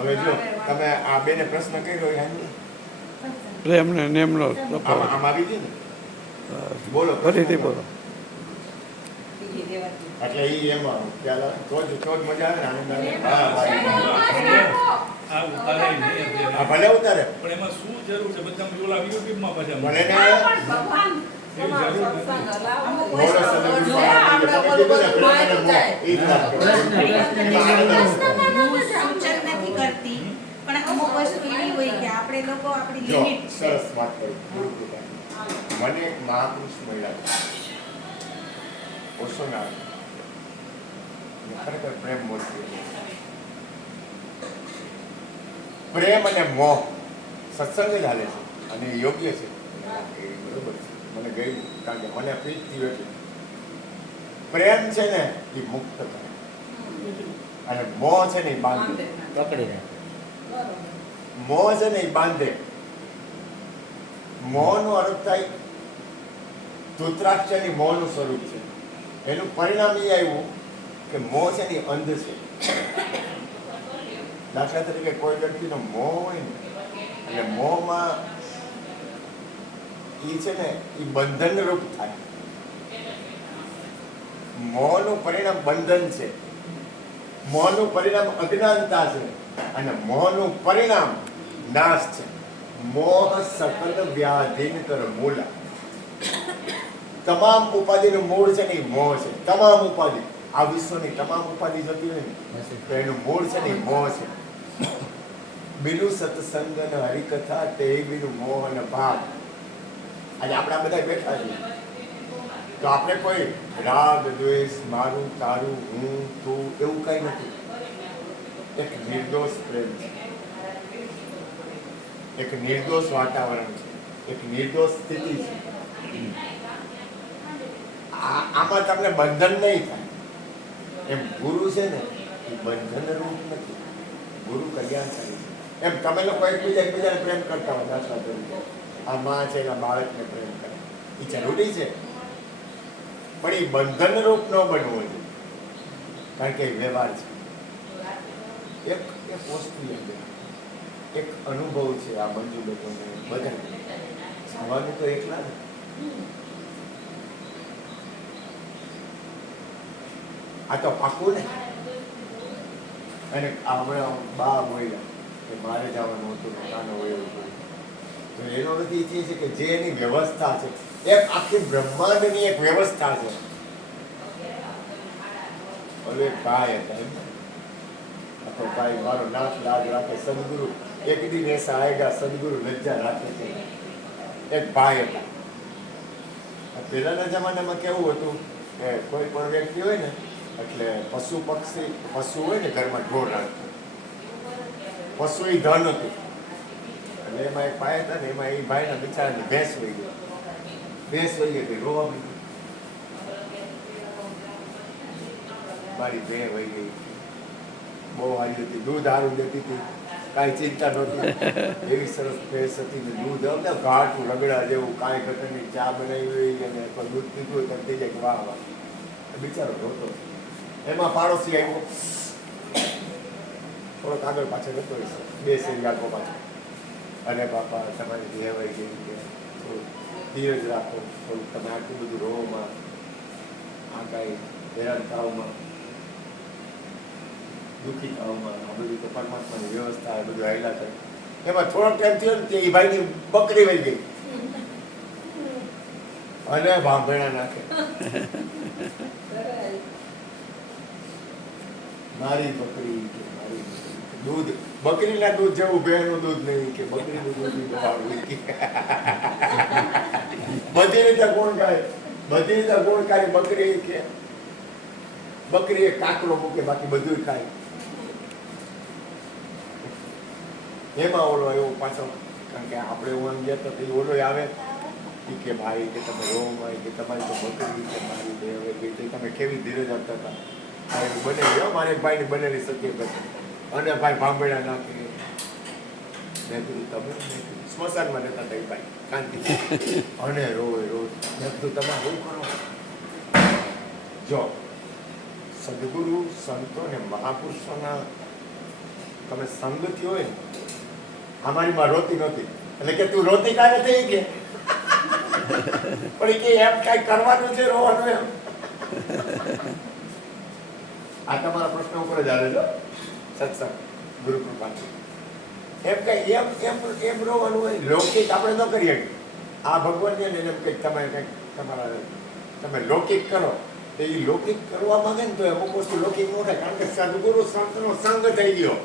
હવે જો તમે આ બેને પ્રશ્ન કર્યો પ્રેમ ને નેમનો તફાવત. આમ આવી ગઈ ને બોલો ફરીથી બોલો. એટલે ઈ એમાં ખ્યાલ આવે તો જ મજા આવે ને આનંદ આવે. હા ભલે ઉતારે પણ એમાં શું જરૂર છે બધા ઓલા યુટ્યુબમાં પાછા ભલે ને સરસ વાત કરી મને એક મહાપુરુષ મળ્યા ઓશોના ખરેખર પ્રેમ મૂર્તિ પ્રેમ અને મોહ સત્સંગ જ હાલે છે અને એ યોગ્ય છે બરોબર છે મને ગયું કારણ કે મને ફીટ થયું એટલે પ્રેમ છે ને એ મુક્ત કરે અને મોહ છે ને એ બાંધે પકડી રાખે. મોહ છે ને એ બાંધે મોહનો અર્થ થાય ધૃતરાષ્ટ્રની મોહનું સ્વરૂપ છે એનું પરિણામ એ આવ્યું કે મોહ છે ને એ અંધ છે દાખલા તરીકે કોઈ વ્યક્તિનો મોહ હોય ને એટલે મોહમાં એ છે ને એ બંધન રૂપ થાય મોહનું પરિણામ બંધન છે મોહનું પરિણામ અજ્ઞાનતા છે અને મોહનું પરિણામ નાશ છે મોહ સકલ વ્યાધિન કર મૂલા તમામ ઉપાધિનું મૂળ છે ને એ મોહ છે તમામ ઉપાધિ આ વિશ્વની તમામ ઉપાધિ જતી હોય ને તો એનું મૂળ છે ને એ મોહ છે બીનું સત્સંગ અને હરિકથા તે બીનું મોહ અને ભાગ આજે આપણે આ બધા બેઠા છીએ તો આપણે કોઈ રાગ દ્વેષ મારું તારું હું તું એવું કઈ નથી એક નિર્દોષ પ્રેમ છે એક નિર્દોષ વાતાવરણ છે એક નિર્દોષ સ્થિતિ છે આમાં તમને બંધન નહીં થાય એમ ગુરુ છે ને એ બંધન રૂપ નથી ગુરુ કલ્યાણકારી છે એમ તમે લોકો એકબીજાને પ્રેમ કરતા હોય દાખલા તરીકે આ માં છે એના બાળકને પ્રેમ કરે એ જરૂરી છે પણ એ બંધન રૂપ ન બનવું જોઈએ કારણ કે એ વ્યવહાર છે એક વસ્તુ યાદ એક અનુભવ છે આ મંજુ લોકોને બધા જવાનું તો એકલા ને આ તો પાકું ને અને હમણાં બા બોલ્યા કે મારે જવાનું હતું નાનો હોય તો એનો અર્થ એ છે કે જે એની વ્યવસ્થા છે એક આખી બ્રહ્માંડની એક વ્યવસ્થા છે ઓલો એક ભાઈ હતા એમ આખો ભાઈ મારો નાથ લાજ રાખે સદગુરુ એક દિન એસા આયેગા સદગુરુ લજ્જા રાખે છે એક ભાઈ હતા પહેલાના જમાનામાં કેવું હતું કે કોઈ પણ વ્યક્તિ હોય ને એટલે પશુ હોય ને ઘરમાં ઢોર રાખતું પશુ એ ધન હતું એટલે એમાં એક ભાઈ હતા ને એમાં એ ભાઈના બિચારાની ભેંસ વહી ગઈ રોવા માંડી મારી ભેં વહી ગઈ બહુ હારી હતી દૂધ હારું દેતી હતી કાંઈ ચિંતા નહોતી એવી સરસ ભેંસ હતી ને દૂધ અમને ઘાટું રગડા જેવું કાંઈ ઘટની ચા બનાવી હોય અને કોઈ દૂધ પીધું હોય તો થઈ જાય કે વાહ વાહ બિચારો રોતો એમાં પાડોશી આવ્યો થોડોક આગળ પાછળ જતો હશે 2 શેરી આગળ પાછળ અને બાપા તમારી જે હોય ગઈ કે થોડું ધીરજ રાખો થોડુંક તમે આટલું બધું રોમાં આ કાંઈ હેરાન થાવમાં દુઃખી થાવમાં આ બધું તો પરમાત્માની વ્યવસ્થા એ બધું હાલ્યા કરે એમાં થોડોક ટાઈમ થયો ને તે એ ભાઈની બકરી વહી ગઈ અને ભાંભેણા નાખે મારી બકરી કે મારી દૂધ બકરીના દૂધ જેવું ભેંનું દૂધ નહીં કે બકરીનું દૂધ બધી રીતે ગુણકારી બકરી કે બકરી એ કાકડો મૂકે બાકી બધું ખાય એમાં ઓલો એવો પાછો કારણ કે આપણે એવું ગયા તો ઓલો આવે કે ભાઈ કે તમે રોમાં કે તમારી તો બકરી કે મારી બે હવે ગઈ તમે કેવી ધીરજ આપતા હતા આ એવું બને ગયો મારે ભાઈને બનેલી સત્ય કરતી અને ભાઈ ભાંભેડા નાખી મેં કીધું તમે સ્મશાનમાં રહેતા હતા એ ભાઈ કાંતિ અને રોજ મેં કીધું તમે શું કરો જો સદગુરુ સંતો અને મહાપુરુષોના તમે સંગતિ હોય ને, અમારી માં રોતી નહોતી એટલે કે તું રોતી કાંઈ નથી કે પણ કે એમ કાંઈ કરવાનું છે રોવાનું એમ. આ તમારા પ્રશ્ન ઉપર જ આવેલો સત્સંગ ગુરુ કૃપાથી. એમ કઈ એમ રોવાનું હોય લૌકિક આપણે ન કરીએ. આ ભગવાનને એમ કંઈક તમે કંઈક તમારા તમે લૌકિક કરો તો એ લૌકિક કરવા માંગે ને તો અમુક વસ્તુ લૌકિક ન થાય, કારણ કે સદગુરુ સંતનો સંગ થઈ ગયો.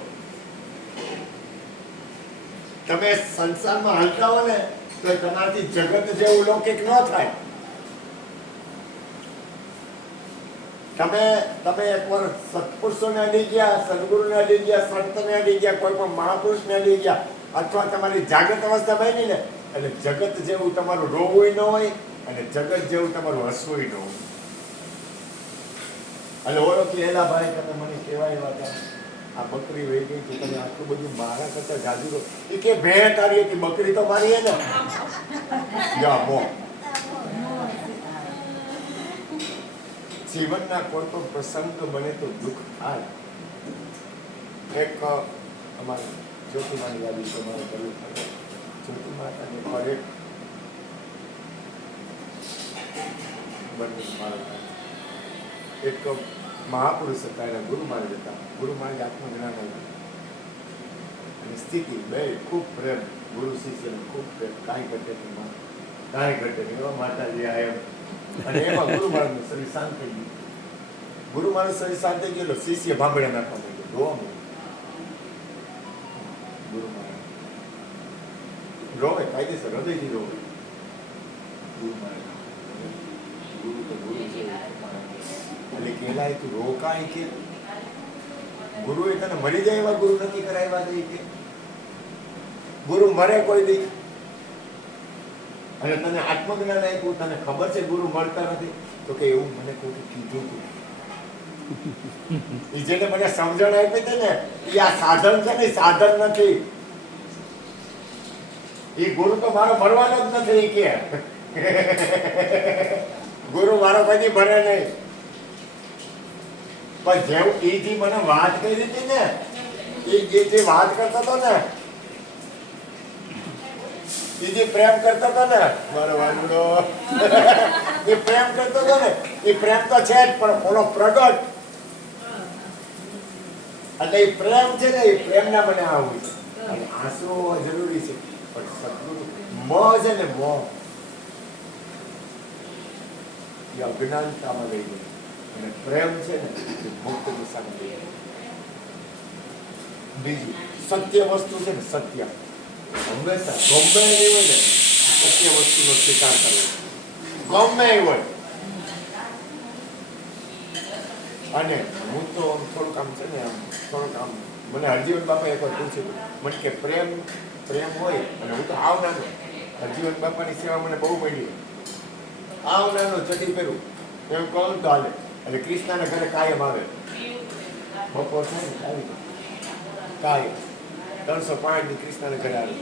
તમે સંસારમાં હલતા હો ને તો તમારાથી જગત જેવું લૌકિક ન થાય. તમે એકવાર સત્પુરુષોને અડી ગયા, સદગુરુને અડી ગયા, સંતને અડી ગયા, કોઈ પણ મહાપુરુષને અડી ગયા, અથવા તમારી જાગૃત અવસ્થા બની ને એટલે જગત જેવું તમારું રોવું ન હોય અને જગત જેવું તમારું હસવું ન હોય. એટલે ઓળખી એલા ભાઈ તમે મને કહેવાય હતા આ બકરી વહી ગઈ કે તમે આટલું બધું મારા કરતા જાજુ રહો. એ કે ભેં તારી હતી, બકરી તો મારી હે ને. જા મો જીવનના કોઈ પણ પ્રસંગ બને તો દુઃખ થાય. એક અમારે જ્યોતિમાની યાદી છે, મારે કરવું પડે. જ્યોતિ માતાને પર એક એક મહાપુરુષ હતા, એના ગુરુ મહારાજ હતા. ગુરુ મહારાજ આત્મજ્ઞાન આવ્યું અને સ્થિતિ બે ખૂબ પ્રેમ, ગુરુ શિષ્યને ખૂબ પ્રેમ, કાંઈ ઘટે નહીં, કાંઈ ઘટે નહીં એવા માતાજી આ એમ. અને એમાં ગુરુ મહારાજનું શરીર શાંત થઈ ગયું. ગુરુ મહારાજ શરીર શાંત થઈ ગયેલો, શિષ્ય ભાંભળે નાખવા માંડ્યો, રોવા માંડ્યો. ગુરુ મહારાજ રોવે, કાયદેસર હૃદયથી રોવે. ગુરુ મહારાજ ગુરુ તો ગુરુ છે એટલે કેલાય તું રોકાય કે ગુરુએ તને મરી જાય એવા ગુરુ નથી કરાવ્યા દે કે ગુરુ મરે કોઈ દી. અને તને આત્મજ્ઞાન આપ્યું, તને ખબર છે ગુરુ મળતા નથી તો કે એવું મને કોઈ કીધું હતું. એ જેને મને સમજણ આપી હતી ને એ આ સાધન છે ને, સાધન નથી. એ ગુરુ તો મારો ભરવાનો જ નથી કે ગુરુ મારો કદી ભરે નહીં. પણ જેવું એ જે મને વાત કરી હતી ને, એ જે વાત કરતો હતો ને, એ જે પ્રેમ કરતો હતો ને, મારો વાંદડો એ પ્રેમ કરતો હતો ને, એ પ્રેમ તો છે જ, પણ ઓલો પ્રગટ એટલે એ પ્રેમ છે ને, એ પ્રેમના મને આવું છે. અને આંસુ જરૂરી છે, પણ સદગુરુ મોહ છે ને, મોહ એ અજ્ઞાનતામાં લઈ જાય અને પ્રેમ છે ને એ મુક્ત દિશામાં લઈ જાય. બીજું સત્ય વસ્તુ છે ને, સત્ય હંમેશા ગમે એવી હોય ને સત્ય વસ્તુનો સ્વીકાર કરવો, ગમે એ હોય. અને હું તો થોડુંક આમ છે ને, આમ થોડુંક આમ મને હરજીવન બાપા એક વાર પૂછ્યું મને કે પ્રેમ હોય, અને હું તો આવ નાનો, હરજીવન બાપાની સેવા મને બહુ મળી. આવ નાનો ચડી પહેરું એમ કહું તો હાલે. એટલે કૃષ્ણના ઘરે કાયમ આવે, બપોર થાય ને આવી કાયમ 305 ની કૃષ્ણના ઘરે આવે.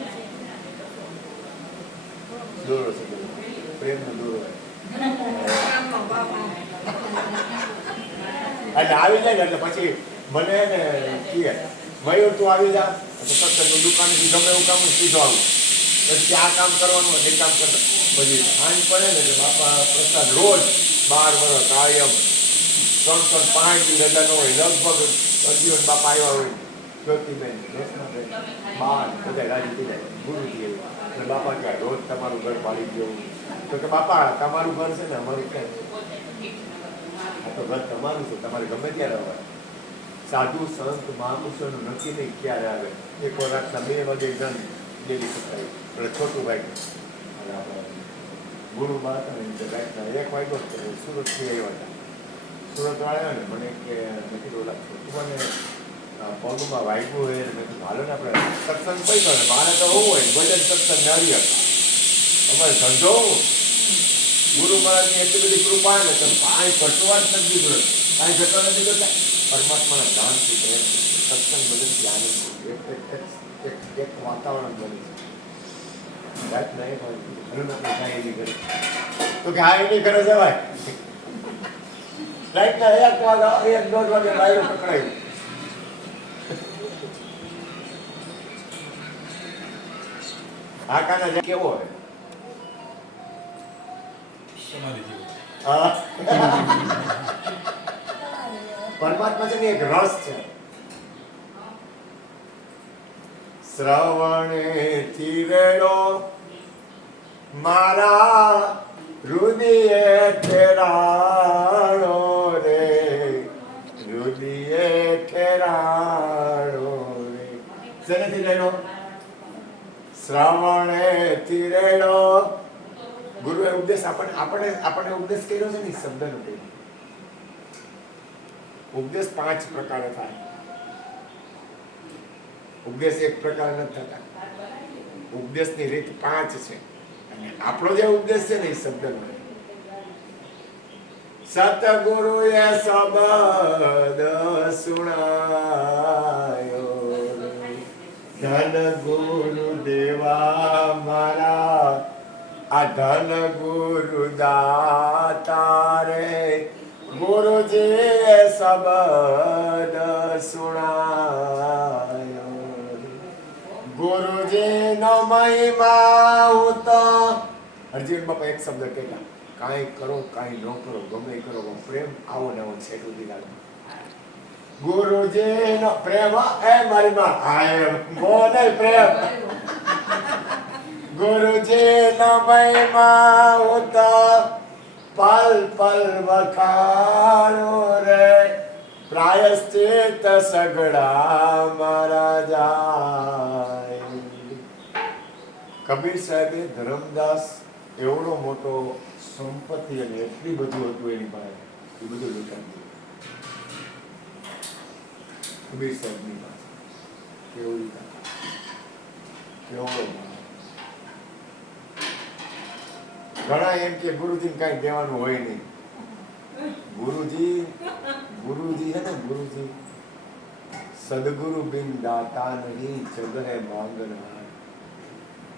દોરો છે પ્રેમનો દોરો. એટલે આવી જાય ને એટલે પછી મને ને કહે મયુર તું આવી જા, સત્સંગ દુકાનેથી ગમે એવું કામ સીધો આવું, પછી આ કામ કરવાનું એ કામ કરતા. પછી સાંજ પડે ને એટલે બાપા પ્રસાદ રોજ 12 વર્ષ કાયમ 305 ની રજા ન હોય. લગભગ અજીવન બાપા આવ્યા હોય, જ્યોતિબેન, રેશમાબેન, બાર બધા રાજી થઈ જાય ગુરુજી એવું. એટલે બાપા કહે રોજ તમારું ઘર પાડી દેવું. તો કે બાપા તમારું ઘર છે ને, અમારું ક્યાં? આ તો ઘર તમારું છે, તમારે ગમે ત્યારે આવે. સાધુ સંત મહાપુરુષોનું નક્કી નહીં ક્યારે આવે. એક વાર રાતના 2 વાગે જન દેવી શકાય. એટલે છોટું ભાઈ ગુરુમાં હતા ને રાતના 1 વાગ્યો સુરતથી આવ્યા હતા. સુરત વાળા ને મને કે નથી ઓલા છોટું મને પગમાં વાગ્યું હોય ને, મેં કીધું હાલો ને આપણે સત્સંગ પૈસા ને મારે તો હોવું હોય ભજન સત્સંગ ને આવી અમારે ધંધો ગુરુ મહારાજની એટલી બધી કૃપા ને તમે કાંઈ ઘટવા જ નથી જોડે, કાંઈ ઘટવા નથી જોતા. પરમાત્માના ધ્યાનથી પ્રેમ, સત્સંગ ભજનથી આનંદ, એક વાતાવરણ બને છે. રાત નહીં હોય ઘણું આપણે કાંઈ એની કરે તો કે હા એની કરે છે ભાઈ. રાતના 1 વાગે 1-1:30 વાગે બાયરો પકડાયું. કાકાના જેમ કેવો હોય? તમારી જેવું. હા. પરમાત્મા છે ને એક રસ છે. શ્રવણે થીરેલો મારા રુદિયે ઠેરાણો રે, રુદિયે ઠેરાણો રે. શેનાથી લેલો? શ્રવણે થીરેલો. ગુરુએ ઉપદેશ આપણને ઉપદેશ કર્યો છે ને શબ્દનો કર્યો. ઉપદેશ 5 પ્રકારે થાય. ઉપદેશ એક પ્રકાર નથી થતા. ઉપદેશની રીત 5 છે. અને આપણો જે ઉપદેશ છે ને એ શબ્દનો. સતગુરુએ શબ્દ સુણાયો, ધન ગુરુ દેવા મારા, આ ધન ગુરુ દાતા રે, ગુરુજીએ શબ્દ સુણાયો. ગુરુજીનો મહિમા હું તો અર્જુન બાપા એક શબ્દ કહેતા, કાંઈ કરો કાંઈ ન કરો, ગમે કરો, પ્રેમ આવો ને આવો છેટું દીધા. ગુરુજીનો પ્રેમ એ મારી માં આય બોલે પ્રેમ. ગુરુજીનો મહિમા હું તો પલ પલ વખાણો રે, પ્રાયશ્ચિત સગડા મારા જાય. કબીર સાહેબે ધર્મદાસ એવડો મોટો સંપત્તિ અને એટલી બધું હતું એની પાસે, એ બધું લૂંટાઈ ગયું. કબીર સાહેબની પાસે કેવડી કેવડો. ઘણા એમ કે ગુરુજીને કાંઈ કહેવાનું હોય નહીં. ગુરુજી હે ને, ગુરુજી સદગુરુ બિન દાતા નહીં જગ હે માંગનહાર.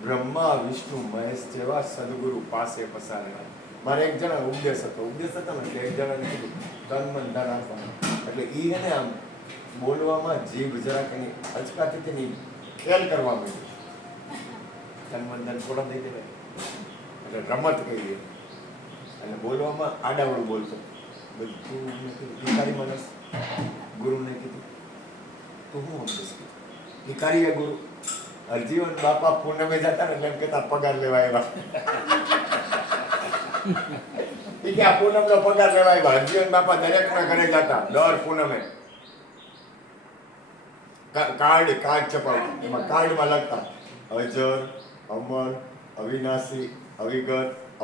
બ્રહ્મા વિષ્ણુ મહેશ જેવા સદગુરુ પાસે પસારેલા. મારે એક જણા ઉપદેશ હતો ને એક જણાને કીધું તન મન ધન આપવાનું. એટલે ઈ હે ને આમ બોલવામાં જીભ જરાક એની અચકાતી તેની ખેલ કરવા માંડી. તન મન ધન થોડા દઈ દેવાય એટલે રમત કહીએ. અને બોલવામાં આડાવડું બોલતો. બધું ભિખારી માણસ ગુરુને કીધું તું હું ઉપદેશ કીધું. ભિખારી એ ગુરુ. હરજીવન બાપા પૂનમે જતા ને એટલે એમ કહેતા પગાર લેવા આવ્યા. એ કે આ પૂનમનો પગાર લેવા આવ્યા. હરજીવન બાપા દરેકના ઘરે જતા દર પૂનમે. કાર્ડ છપાવતા. એમાં કાર્ડમાં લખતા અજર, અમર, અવિનાશી, અવિગત,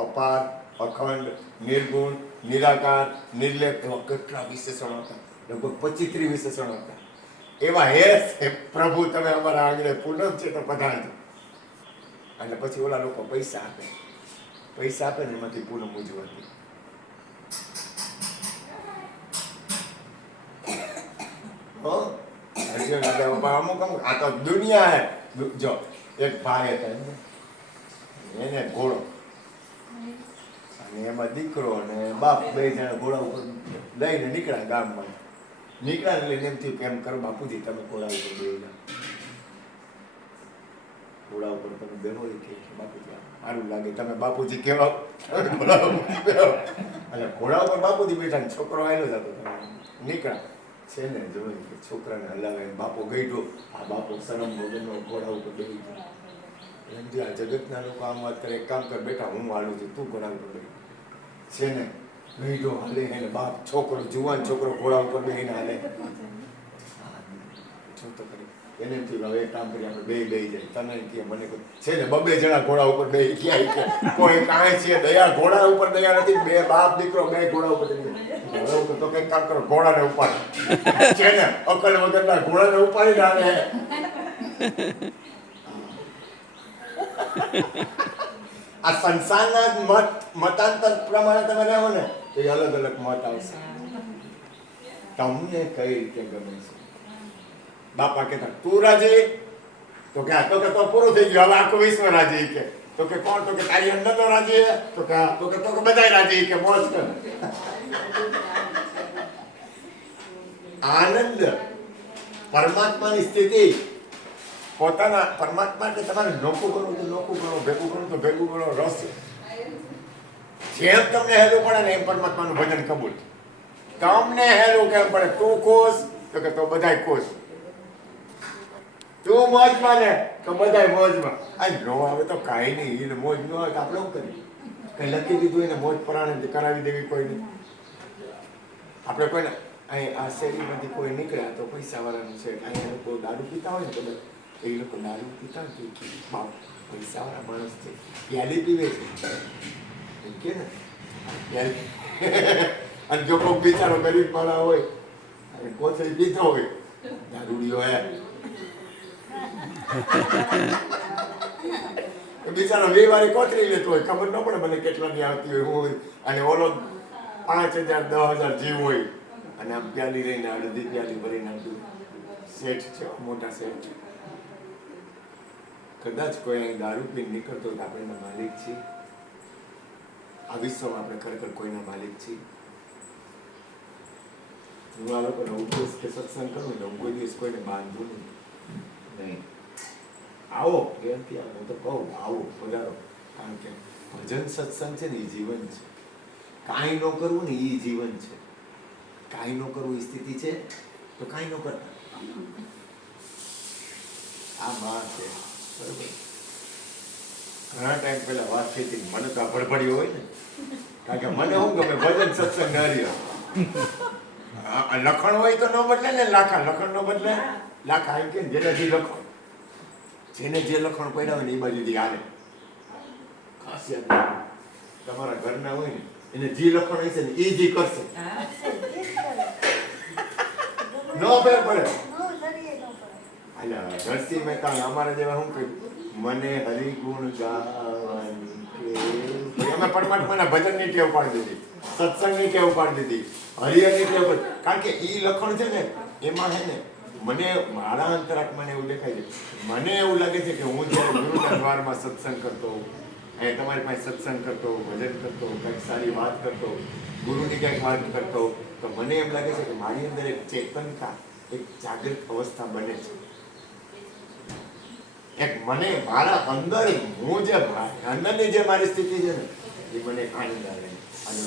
અપાર, અખંડ, નિર્ગુણ, નિરાકાર, નિર્લેપ એવા કેટલા વિશેષણો હતા. લગભગ 25-30 વિશેષણો હતા. એવા હે પ્રભુ તમે અમારા આંગણે પૂનમ છે તો પધારજો. અને પછી ઓલા લોકો પૈસા આપે ને એમાંથી પૂનમ ઉજવાતી. અમુક આ તો દુનિયા હે. જો એક ભાઈ હતા એને ઘોડો અને એમાં દીકરો અને બાપ બે જણા ઘોડા ઉપર લઈને નીકળ્યા ગામમાં. નીકળ્યા એટલે એમ થયું કે એમ કરો બાપુજી તમે ઘોડા ઉપર બેહી જાઓ. ઘોડા ઉપર તમે બેહો કે બાપુજી સારું લાગે તમે બાપુજી કેવા ઘોડા ઉપર બેહો. અને ઘોડા ઉપર બાપુજી બેઠા ને છોકરો આવેલો જ હતો. નીકળ્યા છે ને જોઈ કે છોકરાને હલાવે બાપો ગઈઢો. આ બાપો શરમ વગરનો ઘોડા ઉપર બેહી ગયો. એમ જે આ જગતના લોકો આમ વાત કરે એક કામ કર બેટા હું હાલું છું તું ઘોડા ઉપર બેહી છે ને. ગઈઢો હાલે એને બાપ છોકરો જુવાન છોકરો ઘોડા ઉપર બેહીને હાલે. છોતો કરી એને એમ થયું હવે એક કામ કરી આપણે બેહી જાય. તને કે મને છે ને 2 જણા ઘોડા ઉપર બેહી ક્યાંય કે કોઈ કાંઈ છે દયા ઘોડા ઉપર દયા નથી. 2 બાપ દીકરો 2 ઘોડા ઉપર ઘોડા ઉપર તો કંઈક કામ કરો ઘોડાને ઉપાડ છે ને અકલ વગરના ઘોડાને ઉપાડી નાખે. આ સંસારના મતાંતર પ્રમાણે તમે રહો ને તો એ અલગ અલગ મત આવશે. તમને કઈ રીતે ગમે છે? બાપા કહેતા તું રાજી તો કે આ તો કે તો પૂરું થઈ ગયું હવે આખું વિશ્વ રાજી કે તો કે કોણ તો કે તારી અંદર તો રાજી હે તો કે બધાય રાજી કે મોજ કર. આનંદ પરમાત્માની સ્થિતિ પોતાના પરમાત્મા એટલે તમારે નોખું કરવું તો નોખું કરો, ભેગું કરવું તો ભેગું કરો, રસ છે. જેમ તમને હેલું પડે ને એમ પરમાત્માનું ભજન કબૂલ. તમને હેલું કેમ પડે? તું ખુશ તો કે તો બધાય ખુશ. તું મોજમાં ને તો બધાય મોજમાં. આ નો આવે તો કાંઈ નહીં, એને મોજ ન આવે તો આપણે શું કરીએ? કઈ લખી દીધું એને મોજ પરાણે કરાવી દેવી કોઈને. આપણે કોઈને અહીં આ શેરીમાંથી કોઈ નીકળ્યા તો પૈસાવાળાનું છે, અહીંયા લોકો દારૂ પીતા હોય ને તો એ લોકો દારૂ પીતા હોય તો બાપ પૈસાવાળા માણસ છે, પ્યાલી પીવે છે એમ કે ને પ્યાલી. અને જો કોઈ બિચારો ગરીબ વાળા હોય અને કોથળી પીતો હોય દારૂડીઓ હે બિચારો 20 વાળી કોથળી લેતો હોય, ખબર ન પડે મને કેટલાની આવતી હોય હું હોય, અને ઓલો 5,000 10,000 જીવ હોય અને આમ પ્યાલી રહીને અડધી પ્યાલી ભરીને આપ્યું. શેઠ છે, મોટા શેઠ. કદાચ કોઈ અહીં દારૂ પીને નીકળતો હોય તો આપણે એના માલિક છીએ. આ વિશ્વમાં આપણે ખરેખર કોઈના માલિક છીએ. હું આ લોકોને ઉપદેશ કે સત્સંગ કરું ને હું કોઈ દિવસ કોઈને બાંધું નહીં. આવો પ્રેમથી આવો, હું તો કહું આવો પધારો. કારણ કે ભજન સત્સંગ છે ને એ જીવન છે. કાંઈ ન કરવું ને એ જીવન છે. કાંઈ ન કરવું એ સ્થિતિ છે તો કાંઈ ન કરતા. આ માં છે બરોબર. ઘણા ટાઈમ પહેલા વાત થઈ હતી, મને તો આ ભડભડી હોય ને, કારણ કે મને શું ગમે ભજન સત્સંગ હાર્યો. લખણ હોય તો ન બદલે ને, લાખા લખણ ન બદલે. લાખા એમ કે જેને જે લખણ, જેને જે લખણ પડ્યા હોય ને એ બાજુથી હાલે. ખાસ યાદ રાખો, તમારા ઘરના હોય ને એને જે લખણ હશે ને એ જ કરશે. ન ફેર પડે. અલ્યા નરસિંહ મહેતા અમારા જેવા શું કહ્યું, મને હરિગુણ ગાવાની અમે પરમાત્માના ભજનની ટેવ પાડી દીધી, સત્સંગની ટેવ પાડી દીધી, હરિહરની ટેવ પાડી. કારણ કે ઈ લખણ છે ને એમાં હે ને મને મારા અંતરાત્માને એવું દેખાય છે, મને એવું લાગે છે કે હું જ્યારે ગુરુના દ્વારમાં સત્સંગ કરતો હોઉં, અહીં તમારી પાસે સત્સંગ કરતો હોઉં, ભજન કરતો હોઉં, કંઈક સારી વાત કરતો હોઉં, ગુરુની ક્યાંક વાત કરતો હોઉં, તો મને એમ લાગે છે કે મારી અંદર એક ચેતનતા, એક જાગૃત અવસ્થા બને છે. એક મને મારા અંદર હું જે અંદરની જે મારી સ્થિતિ છે ને એ મને આનંદ આવે. અને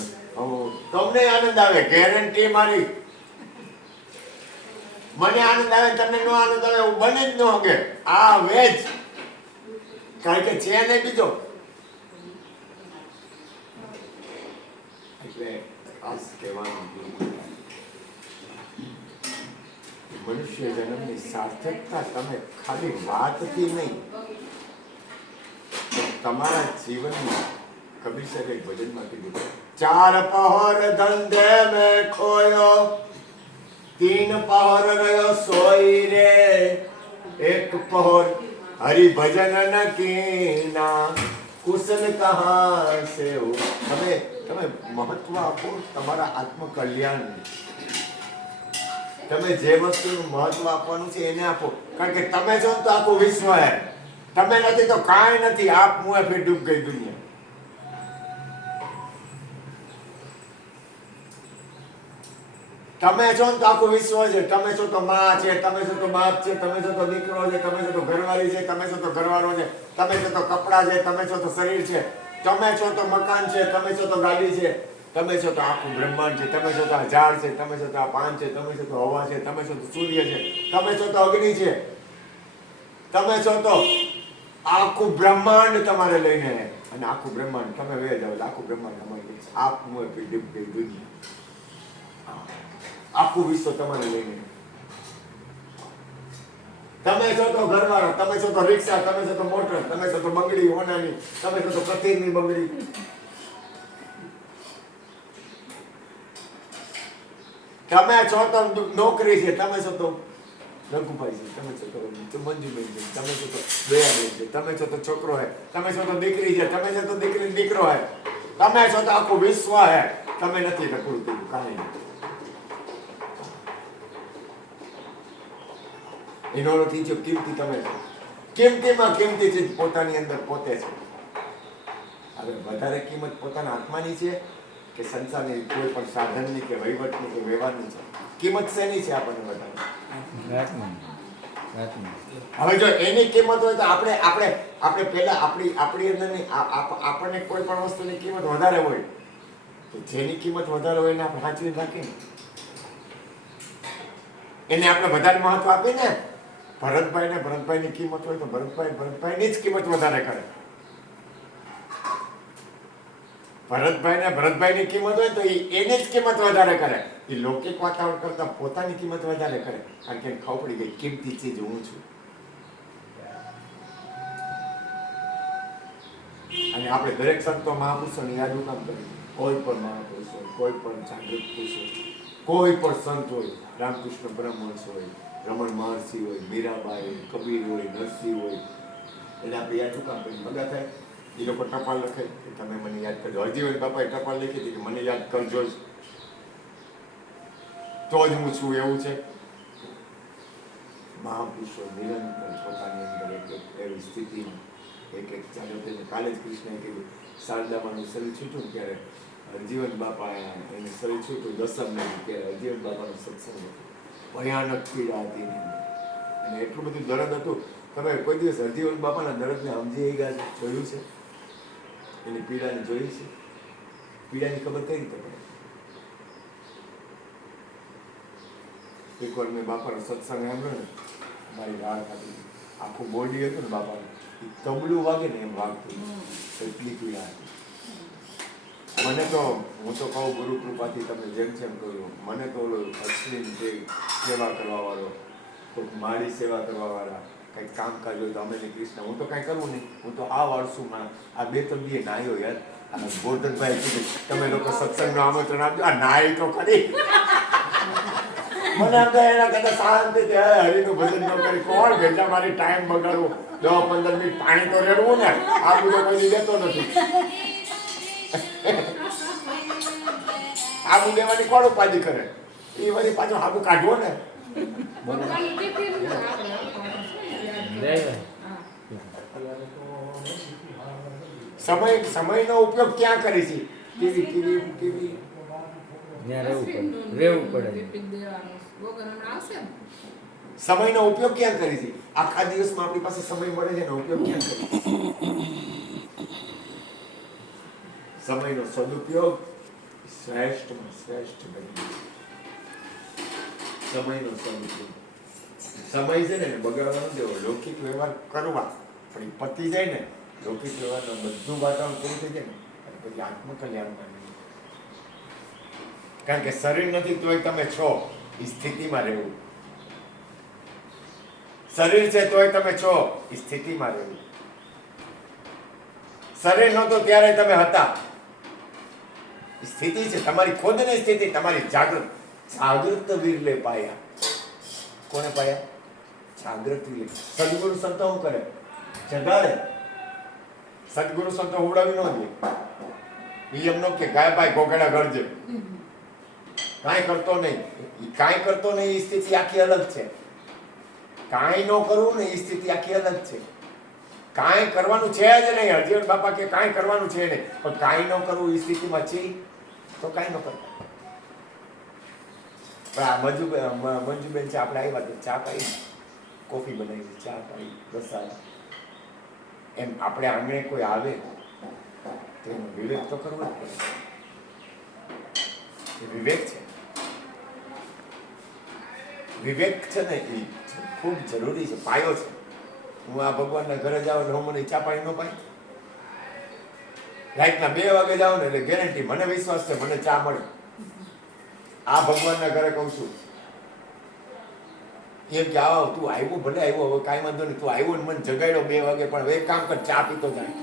તમને આનંદ આવે, ગેરંટી મારી. મને આનંદ આવે, તમને નો આનંદ આવે એવું બને જ ન હોગે. આ વેજ કારણ કે છે ને બીજો. એટલે આ કહેવાનું મનુષ્ય જન્મની સાર્થકતા તમે ખાલી વાતથી નહીં, તમારા જીવનની. કબીર સાહેબ એક ભજનમાં કીધું, 4 પહોર ધંધે મેં ખોયો, 3 પહોર રહ્યો સોઈ રે, 1 પહોર હરિભજન ન કીના, કુશન કહા સે હો. તમે મહત્વ આપો તમારા આત્મકલ્યાણ. તમે જે વસ્તુનું મહત્વ આપવાનું છે એને આપો. કારણ કે તમે છો તો આખું વિશ્વ હે, તમે નથી તો કાંઈ નથી. આપ મુએ ફિર ડૂબ ગઈ દુનિયા. તમે છો તો આખું વિશ્વ છે. તમે છો તો માં છે, તમે છો તો બાપ છે, તમે છો તો દીકરો છે, તમે છો તો ઘરવાળી છે, તમે છો તો ઘરવાળો છે, તમે છો તો કપડાં છે, તમે છો તો શરીર છે, તમે છો તો મકાન છે, તમે છો તો ગાડી છે, તમે છો તો આખું બ્રહ્માંડ છે, તમે છો તો આ ઝાડ છે, તમે છો તો આ પાન છે, તમે છો તો હવા છે, તમે છો તો સૂર્ય છે, તમે છો તો અગ્નિ છે, તમે છો તો આખું બ્રહ્માંડ તમારે લઈને. અને આખું બ્રહ્માંડ તમે વે જાવ, આખું બ્રહ્માંડ તમારી આપ મુએ ડૂબ ગઈ દુનિયા. આખું વિશ્વ તમારે લઈને. તમે છો તો ઘરવાળા, તમે છો તો રિક્ષા, તમે છો તો મોટર, તમે છો તો બંગડી હોનાની, તમે છો તો કથિરની બંગડી. તમે છો તો નોકરી છે, તમે છો તો રઘુભાઈ છે, તમે છો તો મંજુબેન છે, તમે છો તો દયાબેન છે, તમે છો તો છોકરો હે, તમે છો તો દીકરી છે, તમે છો તો દીકરી દીકરો હે, તમે છો તો આખું વિશ્વ હે. તમે નથી રખડતું કાંઈ નહીં. એનો નથી જો કિંમતી તમે છો. કિંમતીમાં કિંમતી ચીજ પોતાની અંદર પોતે છે. હવે વધારે કિંમત પોતાના આત્માની છે કે સંસારની કોઈ પણ સાધનની કે વહીવટની કે વ્યવહારની છે? કિંમત શેની છે આપણને વધારે? હવે જો એની કિંમત હોય તો આપણે પહેલા આપણી અંદરની આપણને કોઈ પણ વસ્તુની કિંમત વધારે હોય તો જેની કિંમત વધારે હોય એને આપણે સાચવી રાખીને એને આપણે વધારે મહત્વ આપીને ભરતભાઈની કિંમત હોય તો ભરતભાઈની જ કિંમત વધારે કરે. ભરતભાઈની કિંમત હોય તો એની જ કિંમત વધારે કરે. એ લૌકિક વાતાવરણ કરતા પોતાની કિંમત વધારે કરે, કારણ કે એને ખબર પડી ગઈ કિંમતી ચીજ હું છું. અને આપણે દરેક સંતો મહાપુરુષોને યાદ કામ કરીએ. કોઈ પણ મહાપુરુષ હોય, કોઈ પણ જાગૃત પુરુષ હોય, કોઈ પણ સંત હોય, રામકૃષ્ણ પરમહંસ હોય, રમણ મહર્ષિ હોય, મીરાબાઈ હોય, કબીર હોય, નરસિંહ હોય, એને આપણે યાદ કામ કરીએ. ભગા થાય એ લોકો ટપાલ લખે કે તમે મને યાદ કરજો. હરજીવન બાપાએ ટપાલ લખી હતી કે મને યાદ કરજો જ, તો જ હું છું, એવું છે. મહાપુરુષો નિરંતર પોતાની અંદર એવી સ્થિતિમાં એક ચાલો તેને કાલે જ કૃષ્ણએ કીધું શારદામાનું શરીર છૂટ્યું ત્યારે હરજીવન બાપા એને શરીર છૂટ્યું દસમ નહીં ત્યારે હરજીવન બાપાનો સત્સંગ હતો. ભયાનક પીડા હતી એની અંદર અને એટલું બધું દર્દ હતું. તમે કોઈ દિવસ હરજીવન બાપાના દર્દને સમજી ગયા છે, જોયું છે? એની પીડાને જોઈ છે? પીડાની ખબર કઈ રીતે પડે? એકવાર મેં બાપાનો સત્સંગ સાંભળ્યો ને, મારી રાહ ખાતી આખું બોડી હતું ને બાપાનું, એ તબલું વાગે ને એમ વાગતું, એટલી પીડા હતી. મને તો હું તો કહું ગુરુ કૃપાથી તમે જેમ કહ્યું, મને તો ઓલો અશ્વિન જે સેવા કરવાવાળો, કોઈક મારી સેવા કરવાવાળા, કંઈક કામકાજ હોય તો અમે ને કૃષ્ણ, હું તો કાંઈ કરવું નહીં, હું તો આ વાળસુમાં આ બે તબીએ નાયો યાર. અને ગોરધનભાઈ કીધું તમે લોકો સત્સંગનું આમંત્રણ આપજો, આ નાય તો ખરી. મને આમ થાય એના કરતા શાંતિ હરિનું ભજન ન કરી કોણ ભેજા મારી ટાઈમ બગાડવું, 10-15 મિનિટ પાણી તો રેડવું ને, આ બધો કોઈ દેતો નથી. આબુ દેવાની કોણ ઉપાધિ કરે? એ વળી પાછો આબુ કાઢવો ને. સમયનો ઉપયોગ ક્યાં કરી છે? કેવી સમયનો ઉપયોગ ક્યાં કરી છે? આખા દિવસમાં આપણી પાસે સમય મળે છે એનો ઉપયોગ ક્યાં કરી? સમયનો સદુપયોગ શ્રેષ્ઠમાં શ્રેષ્ઠ બની. સમયનો સદુપયોગ. સમય છે ને બગાડવાનો દેવો, લૌકિક વ્યવહાર કરવા પણ પતી જાય ને, લૌકિક વ્યવહારનું બધું વાતાવરણ પૂરું થઈ જાય ને પછી આત્મકલ્યાણમાં નહીં. કારણ કે શરીર નથી તોય તમે છો, એ સ્થિતિમાં રહેવું. શરીર છે તોય તમે છો, એ સ્થિતિમાં રહેવું. શરીર નહોતું ત્યારે તમે હતા, સ્થિતિ છે તમારી ખુદની સ્થિતિ, તમારી જાગૃત વીરલે પાયા. કોને પાયા? જાગૃત વીરલે. સદગુરુ સંતો શું કરે? જગાડે. સદગુરુ સંતો ઉડાવી ન દે. એમ નો કે ગાય ભાઈ ગોગડા ગળજે, કાંઈ કરતો નહીં. કાંઈ કરતો નહીં એ સ્થિતિ આખી અલગ છે. કાંઈ ન કરવું ને એ સ્થિતિ આખી અલગ છે. કાંઈ કરવાનું છે જ નહીં. હરજીવન બાપા કે કાંઈ કરવાનું છે નહીં, પણ કાંઈ ન કરવું એ સ્થિતિમાં છે તો કાંઈ ન કરતા. પણ આ મંજુબેન છે, આપણે આવ્યા તો ચા પાઈ, કોફી બનાવી, ચા પાઈ, રસાલા. એમ આપણે આંગણે કોઈ આવે તો એનો વિવેક તો કરવો જ પડે. એ વિવેક છે. વિવેક છે ને એ ખૂબ જરૂરી છે, પાયો છે. હું આ ભગવાનના ઘરે જાઉં એટલે હું મને ચા પાણી ન પાય. રાતના 2 વાગે જાઉં ને એટલે ગેરંટી, મને વિશ્વાસ છે મને ચા મળે. આ ભગવાનના ઘરે કહું છું એમ કે આવો તું આવ્યો, ભલે આવ્યો, હવે કાંઈ વાંધો નહીં, તું આવ્યો ને મને જગાડ્યો 2 વાગે, પણ હવે એક કામ કર, ચા પીતો જાય.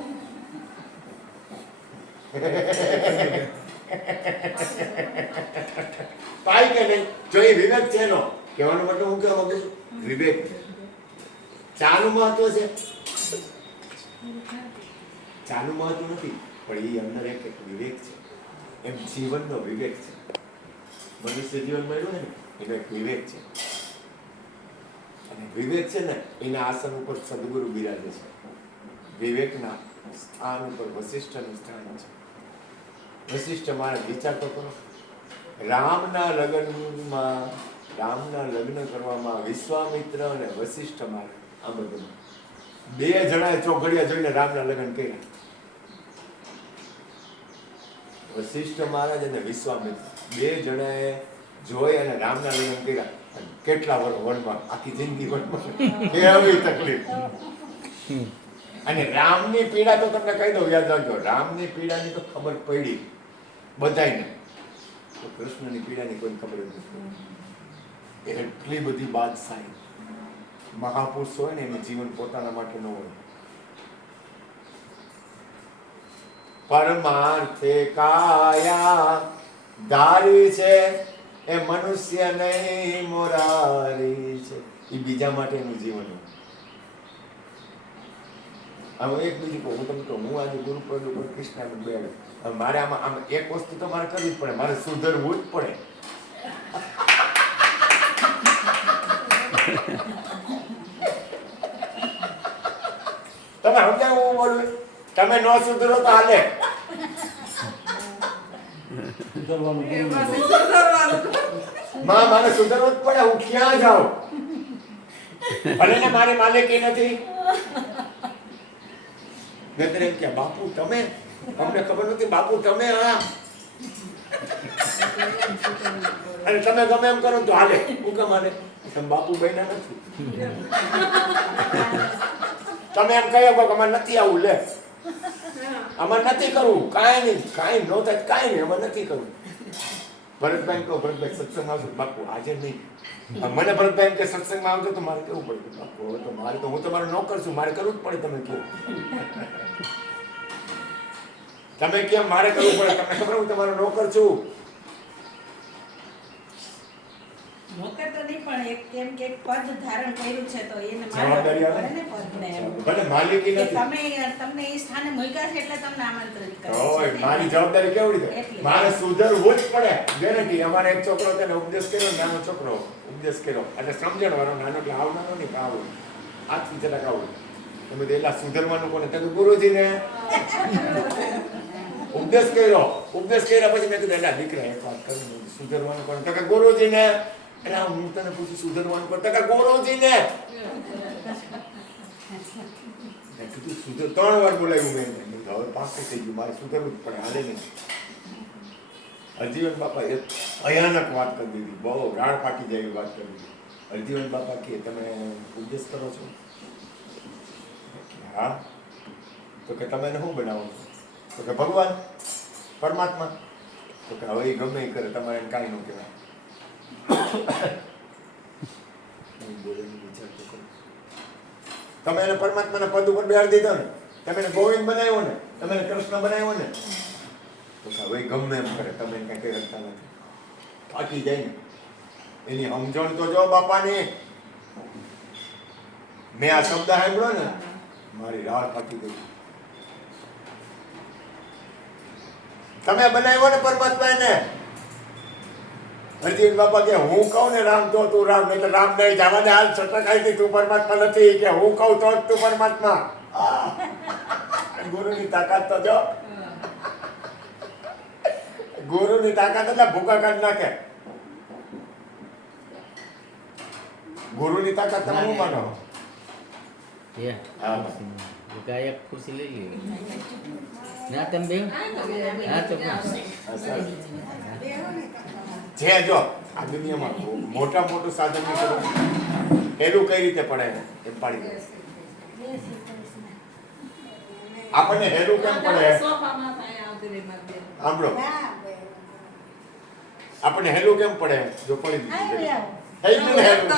પાય કે નહીં? જો એ વિવેક છે એનો કહેવાનો મતલબ હું કહેવા માંગુ છું, વિવેક. ચાનું મહત્વ છે, ચાનું મહત્વ નથી, પણ એ અંદર એક વિવેક છે. એમ જીવનનો વિવેક છે. મનુષ્ય જીવન મળ્યું ને એનો એક વિવેક છે. અને વિવેક છે ને એના આસન ઉપર સદગુરુ બિરાજે છે. વિવેકના સ્થાન ઉપર વશિષ્ઠનું સ્થાન છે. વશિષ્ઠ મહારાજ વિચાર તો કરો, રામના લગ્નમાં રામના લગ્ન કરવામાં વિશ્વામિત્ર અને વશિષ્ઠ મારે આ બધું બે જણાએ ચોઘડિયા જોઈને રામના લગ્ન કર્યા. વશિષ્ઠ મહારાજ અને વિશ્વામિત્ર બે જણાએ જોઈ અને રામના લગ્ન કર્યા. અને કેટલા વર્ષ વનમાં, આખી જિંદગી વનમાં કેવી તકલીફ. અને રામની પીડા તો તમને કહી દઉં, યાદ રાખજો, રામની પીડાની તો ખબર પડી બધાયને, તો કૃષ્ણની પીડાની કોઈ ખબર જ નથી. એટલી બધી બાદશાહી. મહાપુરુષ હોય ને એનું જીવન પોતાના માટે ન હોય. પરમાર્થે કાયા ધારી છે એ મનુષ્ય નહીં મોરારી છે, એ બીજા માટે એનું જીવન હોય. હવે એક બીજું કહું, હું તમને કહું, હું આજે ગુરુપદ ઉપર કૃષ્ણ બેડ, હવે મારે આમ એક વસ્તુ તો મારે કરવી જ પડે, મારે સુધરવું જ પડે. તમે સમજાવ હું બોલું, તમે ન સુધરો તો હાલે. માં મારે સુધરવું જ પડે, હું ક્યાં જાઉં? ભલે ને મારી માલિકી નથી. નહીતર એમ કે બાપુ તમે, અમને ખબર નથી બાપુ તમે આ, અને તમે ગમે એમ કરો તો હાલે. હું કેમ હાલે? તમે બાપુ બન્યા નથી. તમે એમ કહી શકો કે અમારે નથી આવું, લે અમારે નથી કરવું, કાંઈ નહીં, કાંઈ ન થાય કાંઈ નહીં, અમારે નથી કરવું. ભરતભાઈ કહો, ભરતભાઈ સત્સંગમાં આવજો. બાપુ આજે નહીં. મને ભરતભાઈ એમ કે સત્સંગમાં આવજો તો મારે કેવું પડે? બાપુ હવે તો મારે તો, હું તમારો નોકર છું, મારે કરવું જ પડે. તમે કહો, તમે કેમ મારે કરવું પડે? તમને ખબર હું તમારો નોકર છું. નોકર તો નહીં, પણ એક કેમ કે એક પદ ધારણ કર્યું છે તો એને જવાબદારી આવે ને પદને એમ. ભલે માલિકી કે નથી, તમને એ સ્થાને મૂક્યા છે એટલે તમને આમંત્રિત કરે ઓય છે. મારી જવાબદારી કેવડી છે? એટલે. મારે સુધરવું જ પડે. ગેરંટી. અમારે એક છોકરો તેને ઉપદેશ કર્યો, નાનો છોકરો ઉપદેશ કર્યો, એટલે સમજણ વાળો, નાનો એટલે આવનારો નહીં, આવું આજથી જરાક આવું. તમે તો એટલા સુધરવાનું કોને? તમે ગુરુજીને ઉપદેશ કર્યો. ઉપદેશ કર્યા પછી મેં કીધું એલા દીકરા એક વાત કરું, સુધરવાનું કોને? તો કે ગુરુજીને. એટલે હું તને પૂછું સુધરવાનું કોને? તો કે ગુરુજીને. મેં કીધું સુધર, 3 વાર બોલાવ્યું મેં એને. હવે પાકું થઈ ગયું, મારે સુધરવું જ પડે, હાલે નહીં. હરજીવન બાપા એક ભયાનક વાત કરી દીધી, બહુ રાડ ફાટી જાય એવી વાત કરી દીધી. હરજીવન બાપા કે તમે ઉપદેશ કરો છો? હા. તો કે તમે એને શું બનાવો છો? તો કે ભગવાન, પરમાત્મા. તો કે હવે એ ગમે એ કરે, તમારે એને કાંઈ ન કહેવાય. તમે એને પરમાત્માના પદ ઉપર બેહાડી દીધો ને, તમે એને ગોવિંદ બનાવ્યો ને, તમે એને કૃષ્ણ બનાવ્યો ને, તો હવે ગમે એમ કરે, તમે એને કઈ શકતા નથી. થાકી જાય ને. એની સમજણ તો જો બાપાની. મેં આ શબ્દ સાંભળ્યો ને, મારી રાહ ફાટી ગઈ. તમે બનાવ્યો ને પરમાત્મા એને. હરજીવન બાપા કે હું કહું ને રામ તો તું રામ, એટલે રામ નહીં, જવા દે, હાલ છટકાઈ તું પરમાત્મા નથી, કે હું કહું તો જ તું પરમાત્મા. ગુરુની તાકાત તો જો, ગુરુની તાકાત એટલે ભૂકા કાઢ નાખે. ગુરુની તાકાત તમે શું માનો? એક ખુરશી લઈ લે ના તમે બે હા તો જે જો આ દુનિયામાં મોટા મોટું સાધન ની કરો, એનું કઈ રીતે પડે એમ પાડી દે. આપણને હેલું કેમ પડે? સાંભળો, આપણને હેલું કેમ પડે? જો પડી દીધું થઈ ગયું ને હેલું,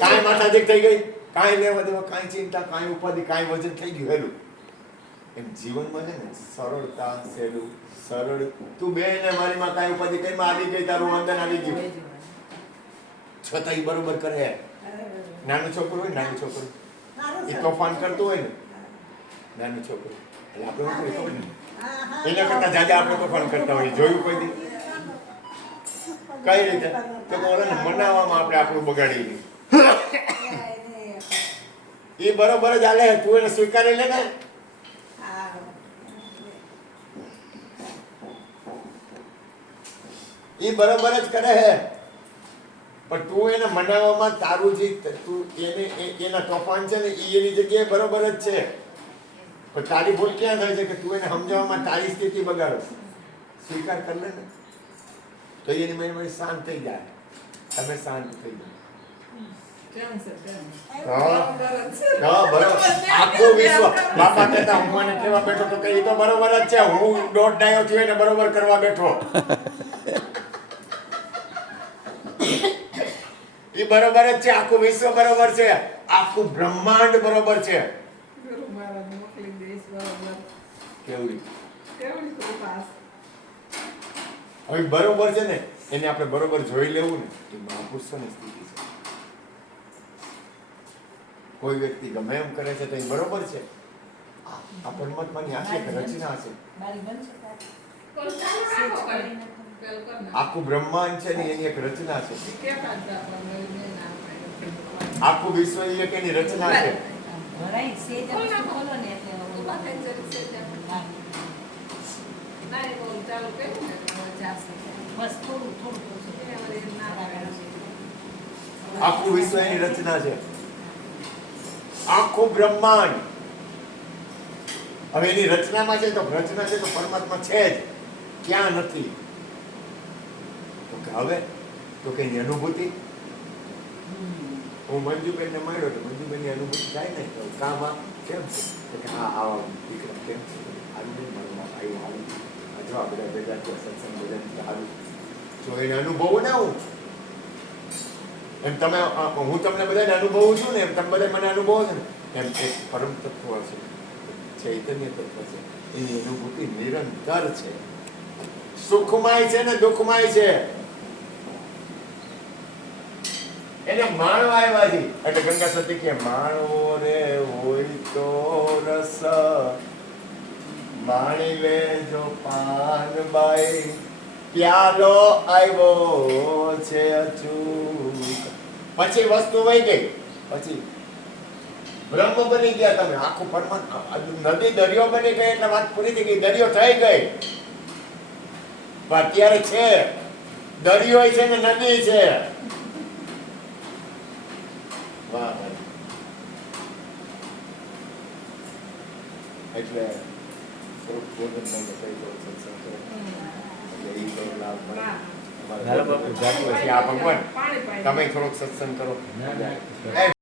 કાંઈ માથાદીક થઈ ગઈ, કાંઈ લેવા દેવા, કાંઈ ચિંતા, કાંઈ ઉપાધિ, કાંઈ વજન, થઈ ગયું હેલું. એમ જીવનમાં છે ને સરળતા, સહેલું, સરળ. તું બેન ને મારીમાં કાંઈ ઉપાધિ કઈ માં આવી ગઈ, તારું વંદન આવી ગયું, છતાં ઈ બરોબર કરે. નાનું છોકરું હોય, નાની છોકરી એ તોફાન કરતું હોય ને, નાનું છોકરું, એટલે આપણે શું ખબર ને એના કરતા જાજા આપણે તોફાન કરતા હોય. જોયું કોઈ દી? કઈ રીતે? તો ઓલાને મનાવવામાં આપણે આપણું બગાડી. એ બરોબર જ હાલે, તું એને સ્વીકારી લે ને. એ બરોબર જ કરે હે, પણ તું એને મનાવવામાં તારું જે તું એના તોફાન છે ને એ એની જગ્યાએ બરોબર જ છે, પણ તારી ભૂલ ક્યાં થાય છે કે તું એને સમજાવવામાં તારી સ્થિતિ બગાડો. સ્વીકાર કર લે ને તો એની મને શાંત થઈ જાય, તમે શાંત થઈ જાય. હા બરોબર. આખું વિશ્વ બાપા કહેતા હું મને કહેવા બેઠો તો કે એ તો બરોબર જ છે, હું દોઢ ડાયો થયો એને બરોબર કરવા બેઠો. એ બરોબર જ છે, આખું વિશ્વ બરોબર છે, આખું બ્રહ્માંડ બરોબર છે. ગુરુ મહારાજ મોકલી દઈશ બરોબર. કેવું કેવડી કૃપા. હવે બરોબર છે ને એને આપણે બરોબર જોઈ લેવું ને એ મહાપુરુષોની સ્થિતિ છે. કોઈ વ્યક્તિ ગમે એમ કરે છે તો એ બરોબર છે. આ પરમાત્માની આખી એક રચના છે. મારી બનશે આખું બ્રહ્માંડ છે ને એની એક રચના છે. આખું વિશ્વ એ એક એની રચના છે. ભરાઈ સેજ વસ્તુ ખોલો ને એટલે બસ થોડું આખું વિશ્વ એની રચના છે, આખું બ્રહ્માંડ. હવે એની રચનામાં છે તો રચના છે તો પરમાત્મા છે જ, ક્યાં નથી? તો કે હવે તો કે એની અનુભૂતિ. હું મંજુબેનને મળ્યો તો મંજુબેનની અનુભૂતિ થાય ને તો કામાં કેમ છે તો કે હા આવા દીકરા કેમ છે આવી નહીં મળવા આવ્યું આવી જો આ બધા ભેગા થયા સત્સંગ બધાથી આવી જો એને અનુભવું ને હું એમ તમે હું તમને બધાને અનુભવું છું ને એમ તમે બધા મને અનુભવો છો ને એમ એક પરમ તત્વ છે, ચૈતન્ય તત્વ છે, એની અનુભૂતિ નિરંતર છે. સુખમય છે ને દુઃખમય છે, એને માણવા આવ્યા છે. એટલે ગંગા સતી કે માણવો રે હોય તો રસ માણી લેજો પાનબાઈ પ્યાલો આવ્યો છે અચૂક. પછી વસ્તુ વહી ગઈ, પછી બ્રહ્મ બની ગયા તમે. આખું પરમાત્મા નદી દરિયો બની ગઈ એટલે વાત પૂરી થઈ ગઈ, દરિયો થઈ ગઈ. પણ અત્યારે છે દરિયો છે ને નદી છે. વાહ ભાઈ. એટલે થોડુંક ભોજન મને કહી દો સત્સંગ કરો એટલે એ થોડો લાભ મળે. હાલો બાપુ, જાગો. પછી આ ભગવાન તમે થોડોક સત્સંગ કરો. ના, ના.